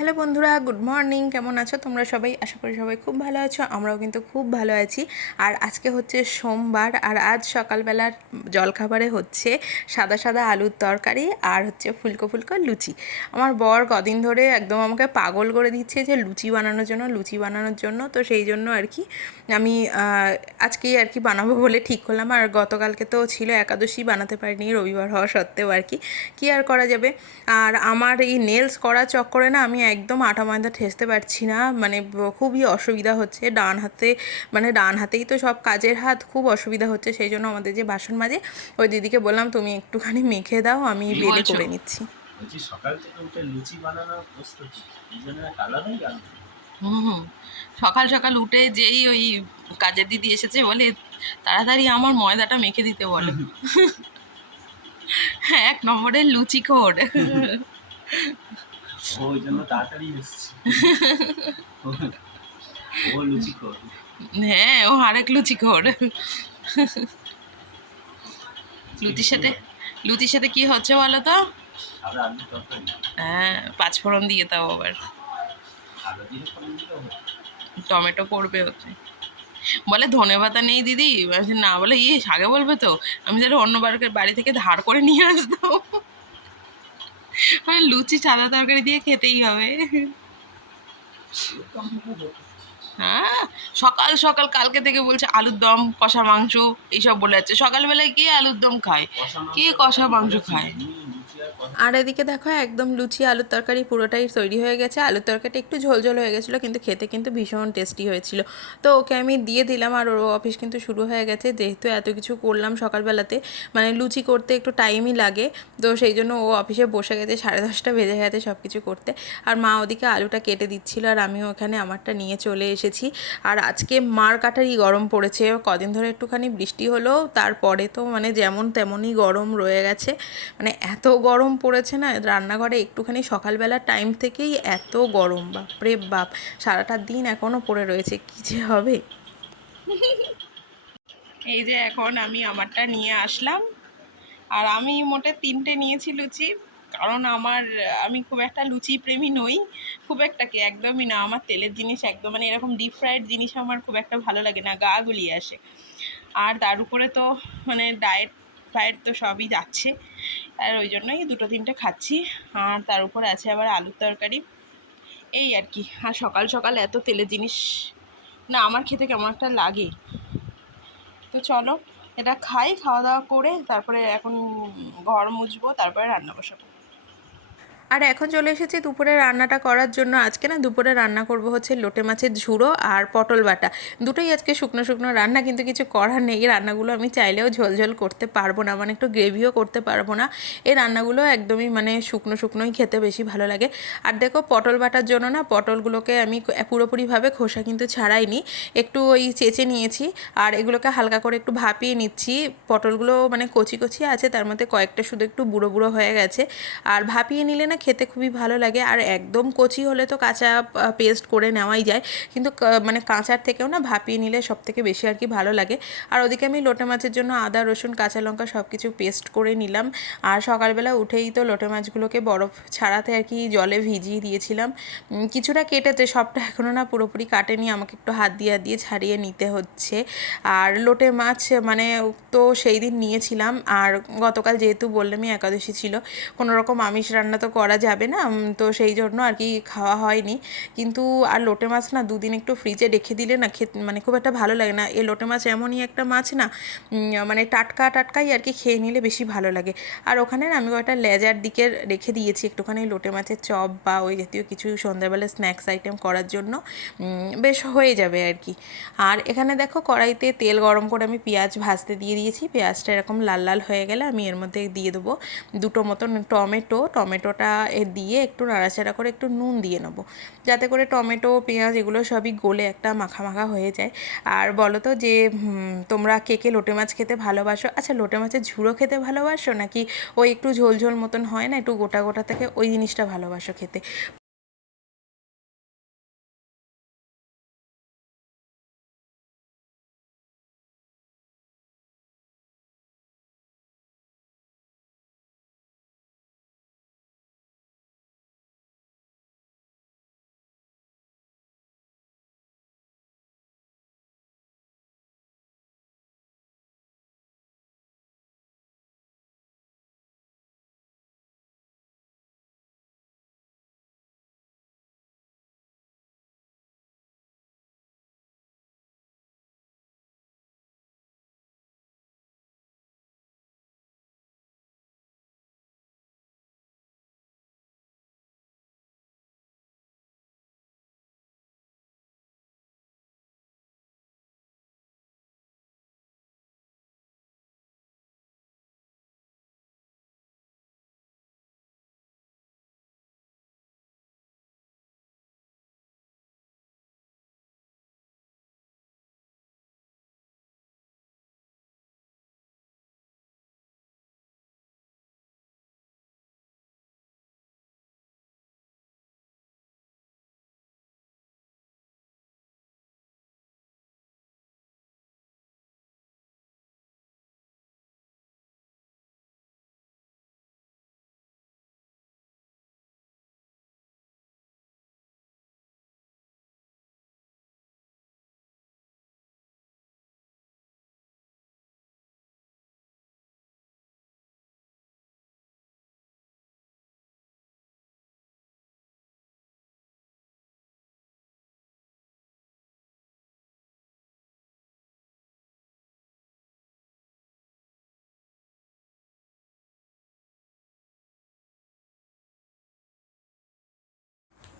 Hello বন্ধুরা, good morning. কেমন আছো তোমরা সবাই? আশা করি সবাই খুব ভালো আছো। আমরাও কিন্তু খুব ভালো আছি। আর আজকে হচ্ছে সোমবার, আর আজ সকালবেলার জলখাবারে হচ্ছে সাদা সাদা আলুর তরকারি আর হচ্ছে ফুলকো ফুলকো লুচি। আমার বর কদিন ধরে একদম আমাকে পাগল করে দিচ্ছে যে লুচি বানানোর জন্য। তো সেই জন্য আর কি আমি আজকেই আর কি বানাবো বলে ঠিক করলাম। আর গতকালকে তো ছিল একাদশী, বানাতে পারিনি রবিবার হওয়া সত্ত্বেও আর কি আর করা যাবে। আর আমার এই নেলস করার চক্করে না আমি একদম আটা ময়দা ঠেসতে পারছি না, মানে খুবই অসুবিধা হচ্ছে। ডান হাতেই তো সব কাজের হাত, খুব অসুবিধা হচ্ছে। সেই জন্য আমাদের যে বাসন মাজে ওই দিদিকে বললাম তুমি একটুখানি মেখে দাও, আমি কি বেলে বলছো? করে নিচ্ছি। বলছি সকাল থেকে উঠে লুচি বানানোর প্রস্তুতি, এই জন্য এক আলাদাই আনন্দ। হুম হুম। সকাল সকাল উঠে যেই ওই কাজের দিদি এসেছে বলে তাড়াতাড়ি আমার ময়দাটা মেখে দিতে বলে। হ্যাঁ, 1 নম্বরের লুচিখোর। ওই জন্য তাড়াতাড়ি এসছি। ও লুচি খোর। হ্যাঁ, ও আরেক লুচিখোর। আজকে লুচির কি সাথে হবে? লুচির সাথে কি হচ্ছে বলো তো? সাদা আলুর তরকারি। হ্যাঁ, পাঁচফোড়ন দিয়ে তাও আবার সাদা জিরে ফোড়ন দিতে হবে। টমেটো পড়বে ওতে। বলে ধনেপাতা নেই দিদি। আমি বলছি, না। বলে আগে বলবে তো, আমি যেন অন্যবার বাড়ি থেকে ধার করে নিয়ে আসতাম। মানে লুচি সাদা তরকারি দিয়ে খেতেই হবে। এরকম হলে হতো। হ্যাঁ, সকাল সকাল কালকে থেকে বলছে আলুর দম, কষা মাংস, এইসব বলে যাচ্ছে। সকালবেলায় কে আলুর দম খায়, কষা কে মাংসের কথা কষা আমি মাংস বলেছি, খায়? তুমি লুচি আর কষা। আর এদিকে দেখো একদম লুচি আলুর তরকারি পুরোটাই তৈরি হয়ে গেছে। আলুর তরকারিটা একটু ঝোল হয়ে গেছিলো, কিন্তু খেতে কিন্তু ভীষণ টেস্টি হয়েছিল। তো ওকে আমি দিয়ে দিলাম। আর ওর অফিস কিন্তু শুরু হয়ে গেছে, যেহেতু এত কিছু করলাম সকালবেলাতে, মানে লুচি করতে একটু টাইমই লাগে। তো সেই জন্য ও অফিসে বসে গেছে, 10:30 বেজে গেছে সব কিছু করতে। আর মা ওদিকে আলুটা কেটে দিচ্ছিল, আর আমিও ওখানে আমারটা নিয়ে চলে এসেছি। আর আজকে মার কাটারই গরম পড়েছে। কদিন ধরে একটুখানি বৃষ্টি হলো, তারপরে তো মানে যেমন তেমনই গরম রয়ে গেছে। মানে এত গরম পড়েছে না রান্নাঘরে, একটুখানি সকালবেলা টাইম থেকেই এত গরম, বাপরে বাপ। সারাটা দিন এখনও পড়ে রয়েছে, কী যে হবে। এই যে এখন আমি আমারটা নিয়ে আসলাম। আর আমি মোটে 3টে নিয়েছি লুচি। কারণ আমি খুব একটা লুচি প্রেমী নই। খুব একটা কি, একদমই না। আমার তেলের জিনিস একদম, মানে এরকম ডিপ ফ্রাইড জিনিস আমার খুব একটা ভালো লাগে না, গা গুলিয়ে আসে। আর তার উপরে তো মানে ডায়েট ফায়েট তো সবই যাচ্ছে। আর ওই জন্যই 2-3টে খাচ্ছি। আর তার উপরে আছে আবার আলুর তরকারি, এই আর কি। আর সকাল সকাল এত তেলের জিনিস না আমার খেতে কেমন একটা লাগে। তো চলো এটা খাই, খাওয়া দাওয়া করে তারপরে এখন ঘর মুছবো, তারপরে রান্না বসাবো। আর এখন চলে এসেছি দুপুরে রান্নাটা করার জন্য। আজকে না দুপুরে রান্না করব হচ্ছে লোটে মাছের ঝুড়ো আর পটল বাটা। দুটোই আজকে শুকনো শুকনো রান্না, কিন্তু কিছু করার নেই। এই রান্নাগুলো আমি চাইলেও ঝোল করতে পারবো না, মানে একটু গ্রেভিও করতে পারবো না। এই রান্নাগুলো একদমই মানে শুকনো শুকনোই খেতে বেশি ভালো লাগে। আর দেখো পটল বাটার জন্য না পটলগুলোকে আমি পুরোপুরিভাবে খোসা কিন্তু ছাড়াইনি, একটু ওই চেঁচে নিয়েছি। আর এগুলোকে হালকা করে একটু ভাপিয়ে নিচ্ছি। পটলগুলো মানে কচি কচি আছে, তার মধ্যে কয়েকটা শুধু একটু বুড়ো বুড়ো হয়ে গেছে। আর ভাপিয়ে নিলে না খেতে খুবই ভালো লাগে। আর একদম কচি হলে তো কাঁচা পেস্ট করে নেওয়াই যায়, কিন্তু মানে কাঁচার থেকেও না ভাপিয়ে নিলে সব থেকে বেশি আর কি ভালো লাগে। আর ওদিকে আমি লোটে মাছের জন্য আদা রসুন কাঁচা লঙ্কা সব কিছু পেস্ট করে নিলাম। আর সকালবেলা উঠেই তো লোটে মাছগুলোকে বরফ ছাড়াতে আর কি জলে ভিজিয়ে দিয়েছিলাম। কিছুটা কেটেছে, সবটা এখনও না পুরোপুরি কাটেনি, আমাকে একটু হাত দিয়ে ছাড়িয়ে নিতে হচ্ছে। আর লোটে মাছ মানে তো সেই দিন নিয়েছিলাম। আর গতকাল যেহেতু বললামই একাদশী ছিল, কোনো রকম আমিষ রান্না তো করা যাবে না, তো সেই জন্য আর কি খাওয়া হয়নি। কিন্তু আর লোটে মাছ না দুদিন একটু ফ্রিজে রেখে দিলে না খেতে মানে খুব একটা ভালো লাগে না। এই লোটে মাছ এমনই একটা মাছ না, মানে টাটকা টাটকাই আর কি খেয়ে নিলে বেশি ভালো লাগে। আর ওখানে না আমি কয়েকটা লেজার দিকে রেখে দিয়েছি একটুখানি লোটে মাছের চপ বা ওই জাতীয় কিছু সন্ধ্যাবেলা স্ন্যাক্স আইটেম করার জন্য, বেশ হয়ে যাবে আর কি। আর এখানে দেখো কড়াইতে তেল গরম করে আমি পেঁয়াজ ভাজতে দিয়ে দিয়েছি। পেঁয়াজটা এরকম লাল লাল হয়ে গেলে আমি এর মধ্যে দিয়ে দেবো দুটো মতন টমেটোটা দিয়ে একটু নাড়াচাড়া করে একটু নুন দিয়ে নেবো, যাতে করে টমেটো পেঁয়াজ এগুলো সবই গলে একটা মাখা মাখা হয়ে যায়। আর বলো তো যে তোমরা কে কে লোটে মাছ খেতে ভালোবাসো? আচ্ছা, লোটে মাছের ঝুড়ো খেতে ভালোবাসো, নাকি ওই একটু ঝোল ঝোল মতন হয় না, একটু গোটা গোটা থেকে, ওই জিনিসটা ভালোবাসো খেতে?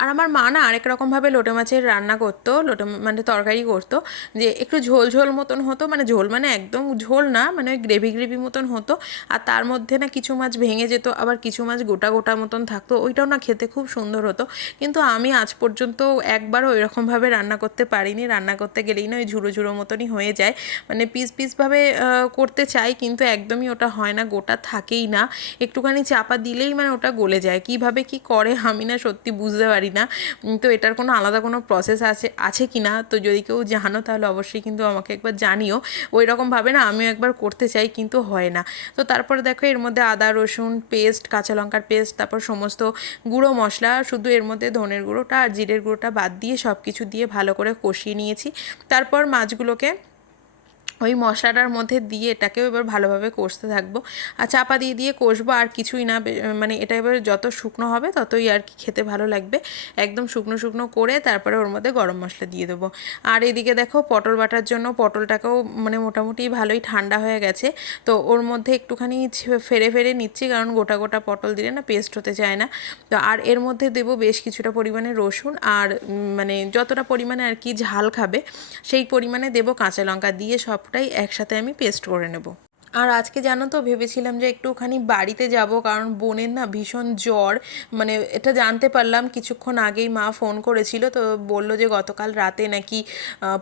আর আমার মা না আরেক রকমভাবে লোটে মাছের রান্না করতো, মানে তরকারি করতো, যে একটু ঝোল ঝোল মতন হতো, মানে ঝোল মানে একদম ঝোল না, মানে ওই গ্রেভি গ্রেভি মতন হতো, আর তার মধ্যে না কিছু মাছ ভেঙে যেত, আবার কিছু মাছ গোটা গোটা মতন থাকতো, ওইটাও না খেতে খুব সুন্দর হতো। কিন্তু আমি আজ পর্যন্ত একবারও ওইরকমভাবে রান্না করতে পারিনি, রান্না করতে গেলেই না ওই ঝুড়ো ঝুড়ো মতনই হয়ে যায়, মানে পিস পিসভাবে করতে চাই কিন্তু একদমই ওটা হয় না, গোটা থাকেই না, একটুখানি চাপা দিলেই মানে ওটা গলে যায়। কিভাবে কি করে আমি না সত্যি বুঝতে পারি না। তো এটার কোনো আলাদা কোনো প্রসেস আছে কি না, তো যদি কেউ জানো তাহলে অবশ্যই কিন্তু আমাকে একবার জানিও। ওই রকমভাবে না আমিও একবার করতে চাই কিন্তু হয় না। তো তারপরে দেখো এর মধ্যে আদা রসুন পেস্ট, কাঁচা লঙ্কার পেস্ট, তারপর সমস্ত গুঁড়ো মশলা, শুধু এর মধ্যে ধনের গুঁড়োটা আর জিরের গুঁড়োটা বাদ দিয়ে সব কিছু দিয়ে ভালো করে কষিয়ে নিয়েছি। তারপর মাছগুলোকে ওই মশলাটার মধ্যে দিয়ে এটাকেও এবার ভালোভাবে কষতে থাকবো, আর চাপা দিয়ে দিয়ে কষবো, আর কিছুই না। মানে এটা এবার যত শুকনো হবে ততই আর কি খেতে ভালো লাগবে। একদম শুকনো শুকনো করে তারপরে ওর মধ্যে গরম মশলা দিয়ে দেবো। আর এদিকে দেখো পটল বাটার জন্য পটলটাকেও মানে মোটামুটি ভালোই ঠান্ডা হয়ে গেছে, তো ওর মধ্যে একটুখানি ফেরে ফেরে নিচ্ছি, কারণ গোটা গোটা পটল দিলে না পেস্ট হতে চায় না। তো আর এর মধ্যে দেবো বেশ কিছুটা পরিমাণে রসুন, আর মানে যতটা পরিমাণে আর কি ঝাল খাবে সেই পরিমাণে দেবো কাঁচা লঙ্কা, দিয়ে সবটাই একসাথে আমি পেস্ট করে নেব। আর আজকে জানো তো ভেবেছিলাম যে একটুখানি বাড়িতে যাব, কারণ বোনের না ভীষণ জ্বর, মানে এটা জানতে পারলাম কিছুক্ষণ আগেই, মা ফোন করেছিল, তো বললো যে গতকাল রাতে নাকি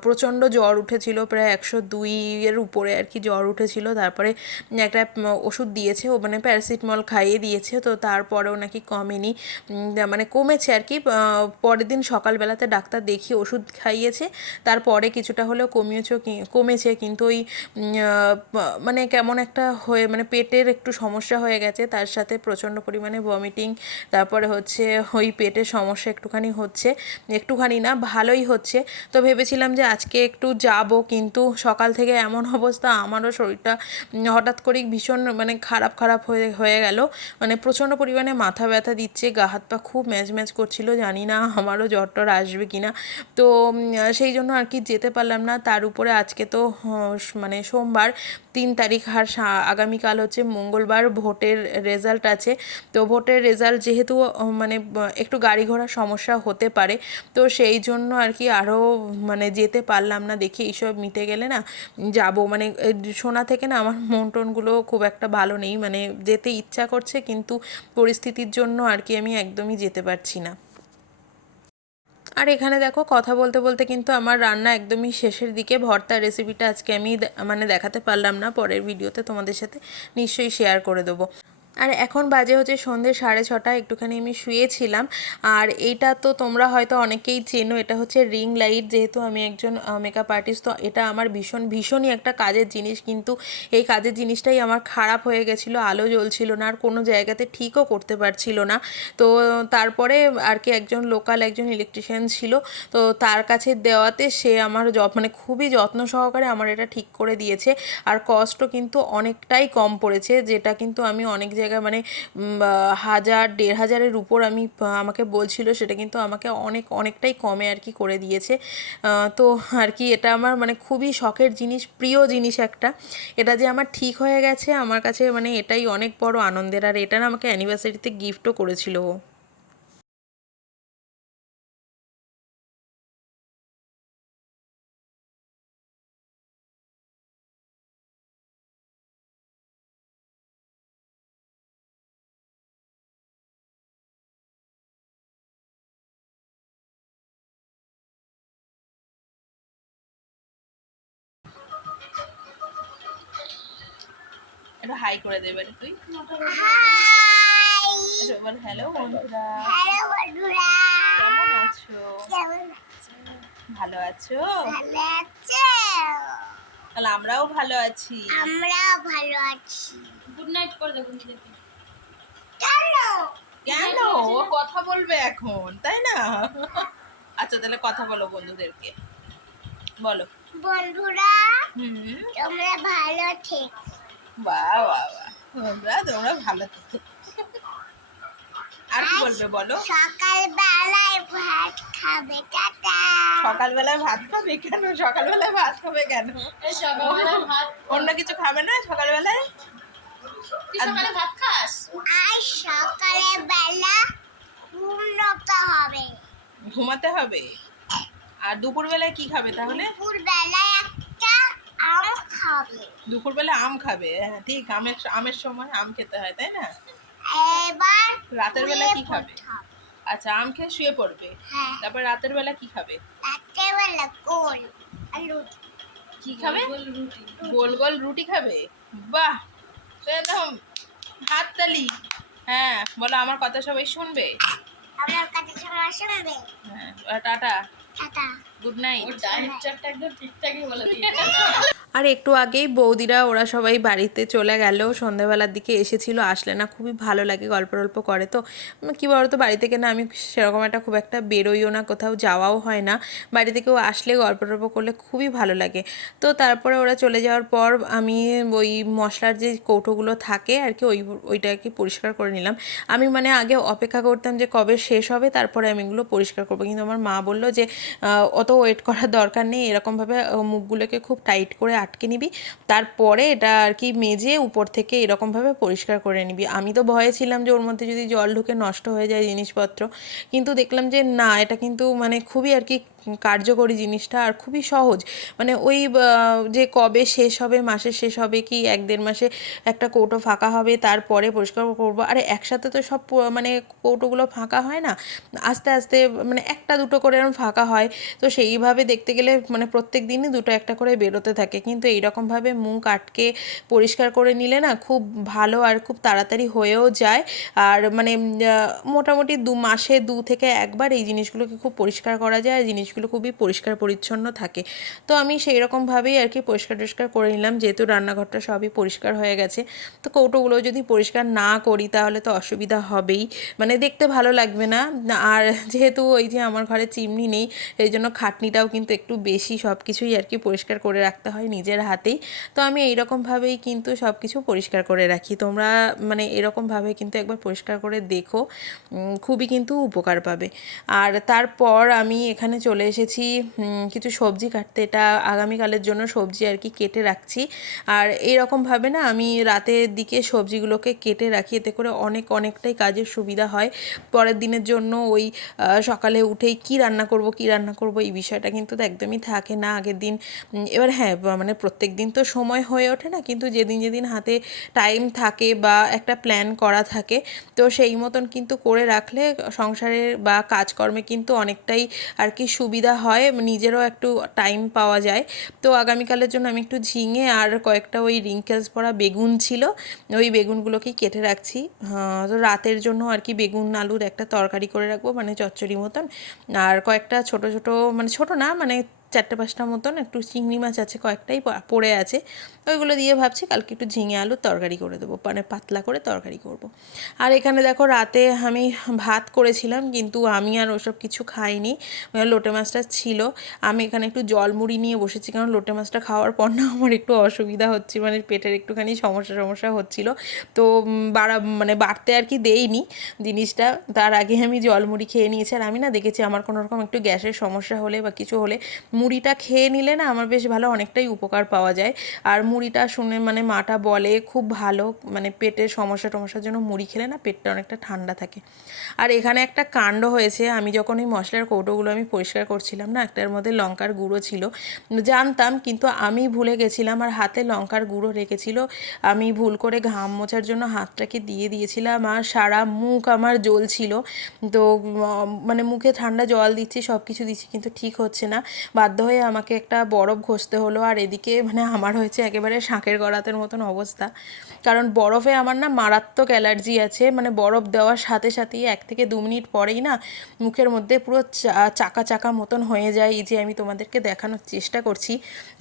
প্রচণ্ড জ্বর উঠেছিল, প্রায় 102-এর উপরে আর কি জ্বর উঠেছিল। তারপরে একটা ওষুধ দিয়েছে, ও মানে প্যারাসিটামল খাইয়ে দিয়েছে, তো তারপরেও নাকি কমেনি, মানে কমেছে আর কি। পরের দিন সকালবেলাতে ডাক্তার দেখিয়ে ওষুধ খাইয়েছে, তারপরে কিছুটা হলেও কমেছে, কিন্তু ওই মানে কেমন একটা হয়ে মানে পেটের একটু সমস্যা হয়ে গেছে, তার সাথে প্রচণ্ড পরিমাণে ভমিটিং, তারপরে হচ্ছে ওই পেটের সমস্যা একটুখানি হচ্ছে, একটুখানি না ভালোই হচ্ছে। তো ভেবেছিলাম যে আজকে একটু যাব, কিন্তু সকাল থেকে এমন অবস্থা, আমারও শরীরটা হঠাৎ করেই ভীষণ মানে খারাপ খারাপ হয়ে গেল, মানে প্রচণ্ড পরিমাণে মাথা ব্যথা দিচ্ছে, গা হাত পা খুব ম্যাজ ম্যাজ করছিল, জানি না আমারও জ্বর টর আসবে কি না। তো সেই জন্য আর কি যেতে পারলাম না। তার উপরে আজকে তো মানে সোমবার 3 তারিখ, আর আগামীকাল হচ্ছে মঙ্গলবার, ভোটের রেজাল্ট আছে। তো ভোটের রেজাল্ট যেহেতু মানে একটু গাড়ি ঘোড়ার সমস্যা হতে পারে, তো সেই জন্য আর কি আরও মানে যেতে পারলাম না। দেখি এইসব মিটে গেলে না যাব, মানে শোনা থেকে না আমার মন টনগুলো খুব একটা ভালো নেই, মানে যেতে ইচ্ছা করছে কিন্তু পরিস্থিতির জন্য আর কি আমি একদমই যেতে পারছি না। আর এখানে দেখো কথা বলতে বলতে কিন্তু আমার রান্না একদমই শেষের দিকে। ভর্তার রেসিপিটা আজকে আমি মানে দেখাতে পারলাম না, পরের ভিডিওতে তোমাদের সাথে নিশ্চয়ই শেয়ার করে দেবো। আর এখন বাজে হচ্ছে সন্ধ্যে 6:30, একটুখানি আমি শুয়েছিলাম। আর এইটা তো তোমরা হয়তো অনেকেই চেনো, এটা হচ্ছে রিং লাইট, যেহেতু আমি একজন মেকআপ আর্টিস্ট, তো এটা আমার ভীষণই একটা কাজের জিনিস, কিন্তু এই কাজের জিনিসটাই আমার খারাপ হয়ে গেছিলো, আলো জ্বলছিল না, আর কোনো জায়গাতে ঠিকও করতে পারছিল না। তো তারপরে আর কি একজন লোকাল একজন ইলেকট্রিশিয়ান ছিল, তো তার কাছে দেওয়াতে সে আমার মানে খুবই যত্ন সহকারে আমার এটা ঠিক করে দিয়েছে, আর কস্টও কিন্তু অনেকটাই কম পড়েছে, যেটা কিন্তু আমি অনেক জায়গায় মানে 1000-1500-এর উপর আমাকে বলছিল, সেটা কিন্তু আমাকে অনেকটাই কমে আর কি করে দিয়েছে। তো আর কি এটা আমার মানে খুবই শখের জিনিস, প্রিয় জিনিস একটা, এটা যে আমার ঠিক হয়ে গেছে আমার কাছে মানে এটাই অনেক বড় আনন্দের। আর এটা না আমাকে অ্যানিভার্সারিতে গিফটও করেছিল ও। একটু হাই করে দেবে তুই। এবার হ্যালো বন্ধুরা, হ্যালো বন্ধুরা, কেমন আছো? কেমন ভালো আছো? ভালো আছো? তাহলে আমরাও ভালো আছি। আমরাও ভালো আছি। গুড নাইট করে দেবো নিজেকে। কেন? কেন? ও কথা বলবে এখন, তাই না? আচ্ছা তাহলে কথা বলো বন্ধুদেরকে, বলো। বন্ধুরা, তোমরা ভালো থেকো। বাহ বাহ বাহ, তোমরা ভালো থেকো। আর কি বলবে বলো? সকালবেলায় ভাত খাবে, টাটা। সকালবেলায় ভাত খাবে কেন? সকালবেলায় ভাত খাবে কেন? অন্য কিছু খাবে না সকালবেলায়? সকালে ভাত খাস? আর সকালে বেলা উন্নত হবে। ঘুমাতে হবে। আর দুপুরবেলায় কি খাবে তাহলে? দুপুরবেলায় একটা আম খাবে। দুপুরবেলা আম খাবে, হ্যাঁ ঠিক, আমের সময় আম খেতে হয়, তাই না? এবার রাতের বেলা কি শুয়ে খাবে? পড়তে হবে। আচ্ছা, আম খেয়ে শুয়ে পড়বে। হ্যাঁ, তারপর রাতের বেলা কি খাবে? রাত্রেবেলা গোল আর রুটি। কি খাবে? গোল গোল রুটি খাবে। বাহ, তো একদম হাততালি। হ্যাঁ, বলো আমার কথা সবাই শুনবে। আমার কাছে সময় শুনবে। হ্যাঁ, টাটা, টাটা। Good night. আর একটু আগেই বৌদিরা ওরা সবাই বাড়িতে চলে গেল, সন্ধ্যাবেলার দিকে এসেছিল, আসলে না খুবই ভালো লাগে, গল্প টল্প করে। তো কী বলতো, বাড়ি থেকে না আমি সেরকম একটা খুব একটা বেরোইও না, কোথাও যাওয়াও হয় না। বাড়ি থেকেও আসলে গল্প টল্প করলে খুবই ভালো লাগে। তো তারপরে ওরা চলে যাওয়ার পর আমি ওই মশলার যে কৌটোগুলো থাকে আর কি, ওইটা আর কি পরিষ্কার করে নিলাম। আমি মানে আগে অপেক্ষা করতাম যে কবে শেষ হবে তারপরে আমি এগুলো পরিষ্কার করবো, কিন্তু আমার মা বললো যে অত ওয়েট করার দরকার নেই, এরকমভাবে মুখগুলোকে খুব টাইট করে আটকে নিবি, তারপরে এটা আর কি মেজে উপর থেকে এরকমভাবে পরিষ্কার করে নিবি। আমি তো ভয়ে ছিলাম যে ওর মধ্যে যদি জল ঢুকে নষ্ট হয়ে যায় জিনিসপত্র, কিন্তু দেখলাম যে না, এটা কিন্তু মানে খুবই আর কি কার্যকরী জিনিসটা, আর খুবই সহজ। মানে ওই যে কবে শেষ হবে, মাসের শেষ হবে কি 1-1.5 মাসে একটা কৌটো ফাঁকা হবে, তারপরে পরিষ্কার করবো। আরে একসাথে তো সব মানে কৌটোগুলো ফাঁকা হয় না, আস্তে আস্তে মানে একটা দুটো করে এরকম ফাঁকা হয়। তো সেইভাবে দেখতে গেলে মানে প্রত্যেক দিনই দুটো একটা করে বেরোতে থাকে, কিন্তু এইরকমভাবে মুখ আটকে পরিষ্কার করে নিলে না খুব ভালো আর খুব তাড়াতাড়ি হয়েও যায়। আর মানে মোটামুটি 2 মাসে 2 থেকে 1 বার এই জিনিসগুলোকে খুব পরিষ্কার করা যায়, আর জিনিসগুলো খুবই পরিষ্কার পরিচ্ছন্ন থাকে। তো আমি সেই রকমভাবেই আর কি পরিষ্কার টরিষ্কার করে নিলাম, যেহেতু রান্নাঘরটা সবই পরিষ্কার হয়ে গেছে। তো কৌটোগুলো যদি পরিষ্কার না করি তাহলে তো অসুবিধা হবেই, মানে দেখতে ভালো লাগবে না। আর যেহেতু ওই যে আমার ঘরে চিমনি নেই, এই জন্য খাটনিটাও কিন্তু একটু বেশি, সব কিছুই আর কি পরিষ্কার করে রাখতে হয় নিজের হাতেই। তো আমি এইরকমভাবেই কিন্তু সব কিছু পরিষ্কার করে রাখি। তোমরা মানে এরকমভাবে কিন্তু একবার পরিষ্কার করে দেখো, খুবই কিন্তু উপকার পাবে। আর তারপর আমি এখানে চলে এসেছি কিছু সবজি কাটতে, এটা আগামীকালের জন্য সবজি আর কি কেটে রাখছি। আর এইরকমভাবে না আমি রাতের দিকে সবজিগুলোকে কেটে রাখি, এতে করে অনেকটাই কাজের সুবিধা হয়। পরের দিনের জন্য ওই সকালে উঠেই কি রান্না করব এই বিষয়টা কিন্তু একদমই থাকে না আগের দিন। এবার হ্যাঁ, মানে প্রত্যেক দিন তো সময় হয়ে ওঠে না, কিন্তু যেদিন হাতে টাইম থাকে বা একটা প্ল্যান করা থাকে, তো সেই মতন কিন্তু করে রাখলে সংসারের বা কাজকর্মে কিন্তু অনেকটাই আর কি সুবিধা হয়, নিজেরও একটু টাইম পাওয়া যায়। তো আগামীকালের জন্য আমি একটু ঝিঙে আর কয়েকটা ওই রিঙ্কেলস পড়া বেগুন ছিল, ওই বেগুনগুলোকেই কেটে রাখছি। তো রাতের জন্য আর কি বেগুন আলুর একটা তরকারি করে রাখবো, মানে চচ্চড়ি মতন। আর কয়েকটা ছোট মানে ছোট না, মানে 4-5টা মতন একটু চিংড়ি মাছ আছে, কয়েকটাই পড়ে আছে, ওইগুলো দিয়ে ভাবছি কালকে একটু ঝিঙে আলুর তরকারি করে দেবো, মানে পাতলা করে তরকারি করব। আর এখানে দেখো রাতে আমি ভাত করেছিলাম, কিন্তু আমি আর ওসব কিছু খাইনি, লোটে মাছটা ছিল। আমি এখানে একটু জল মুড়ি নিয়ে বসেছি, কারণ লোটে মাছটা খাওয়ার পর না আমার একটু অসুবিধা হচ্ছে, মানে পেটের একটুখানি সমস্যা হচ্ছিল। তো মানে বাড়তে আর কি দেইনি জিনিসটা, তার আগে আমি জল মুড়ি খেয়ে নিয়েছি। আর আমি না দেখেছি আমার কোনো রকম একটু গ্যাসের সমস্যা হলে বা কিছু হলে মুড়িটা খেয়ে নিলে না আমার বেশ ভালো অনেকটাই উপকার পাওয়া যায়। আর মুড়িটা শুনে মানে মাটা বলে খুব ভালো, মানে পেটের সমস্যার জন্য মুড়ি খেলে না পেটটা অনেকটা ঠান্ডা থাকে। আর এখানে একটা কাণ্ড হয়েছে, আমি যখন এই মশলার কৌটোগুলো আমি পরিষ্কার করছিলাম না, একটার মধ্যে লঙ্কার গুঁড়ো ছিল, জানতাম কিন্তু আমি ভুলে গেছিলাম, আর হাতে লঙ্কার গুঁড়ো রেখেছিল। আমি ভুল করে ঘাম মোছার জন্য হাতটাকে দিয়ে দিয়েছিলাম, আর সারা মুখ আমার জ্বলছিল। তো মানে মুখে ঠান্ডা জল দিচ্ছি, সব কিছু দিচ্ছি, কিন্তু ঠিক হচ্ছে না। বাধ্য হয়ে আমাকে একটা বরফ ঘষতে হলো। আর এদিকে মানে আমার হয়েছে একেবারে শাঁখের গড়াতের মতন অবস্থা, কারণ বরফে আমার না মারাত্মক অ্যালার্জি আছে। মানে বরফ দেওয়ার সাথে সাথেই 1 থেকে 2 মিনিট পরেই না মুখের মধ্যে পুরো চাকা মতন হয়ে যায়। এই যে আমি তোমাদেরকে দেখানোর চেষ্টা করছি,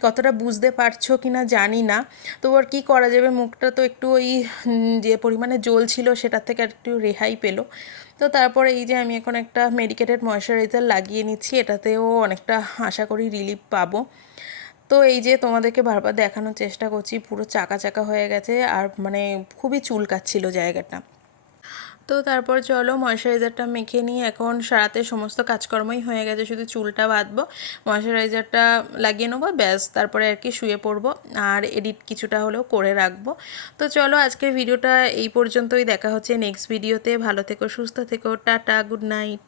কতটা বুঝতে পারছো কি না জানি না। তো ওর কী করা যাবে, মুখটা তো একটু ওই যে পরিমাণে জ্বলছিল সেটার থেকে একটু রেহাই পেলো। তো তারপরে এই যে আমি এখন একটা মেডিকেটেড ময়শ্চারাইজার লাগিয়ে নিচ্ছি, এটাতেও অনেকটা আশা করি রিলিফ পাবো। তো এই যে তোমাদেরকে বারবার দেখানোর চেষ্টা করছি, পুরো চাকা হয়ে গেছে, আর মানে খুবই চুলকাচ্ছিল জায়গাটা। তো তারপর চলো ময়শ্চারাইজারটা মেখে নিই। এখন সারাতে সমস্ত কাজকর্মই হয়ে গেছে, শুধু চুলটা বাঁধবো, ময়শ্চারাইজারটা লাগিয়ে নেবো, ব্যাস তারপরে আর কি শুয়ে পড়বো, আর এডিট কিছুটা হলেও করে রাখবো। তো চলো আজকের ভিডিওটা এই পর্যন্তই, দেখা হচ্ছে নেক্সট ভিডিওতে। ভালো থেকো, সুস্থ থেকো, টাটা, গুড নাইট।